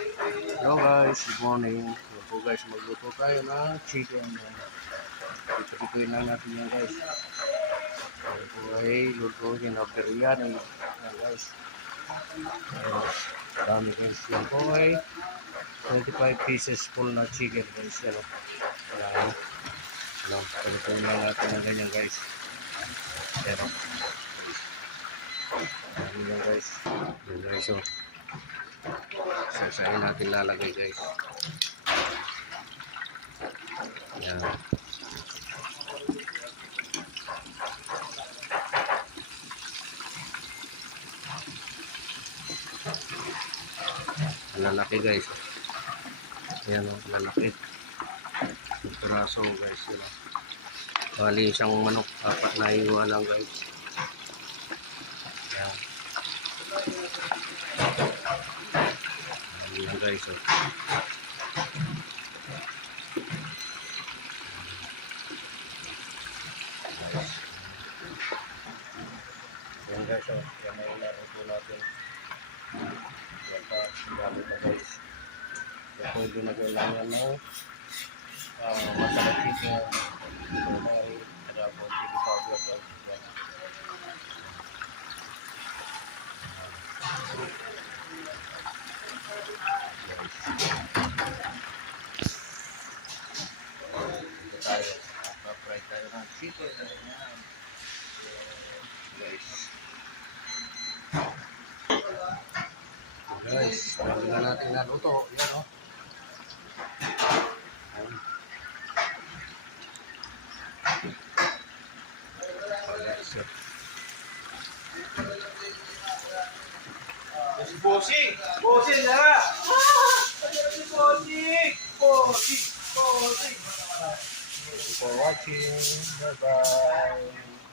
Hello guys, good morning. Hello po guys, magluto tayo ng chicken. Ipipituin lang natin yan guys. Ito po ay lutuin na biryani. Yan guys. Dami guys. Yan po ay 25 pieces full na chicken guys. Yan o. Yan. Ipipituin lang natin ng ganyan guys. Yan o. Yan guys. Yan guys o. Sasayin natin lalagay guys. Yan. Lalaki guys. Yan o, lalaki. Piraso guys. Bali isang manok, apat na iwa lang guys. Yan. Yan guys o. Yan guys o. Yan na ilaruto natin. Yan pa, gamit na guys. So, pwede na kailangan ng masarap chicken, turmeric, tapos chili powder guys. Yan. Tayo, fry tayo ng chicken. Guys. Guys, pwede na natin naluto. Yan o. Bossing! Bossing na! Bossing! Bossing! Bossing! Thank you for watching. Bye-bye.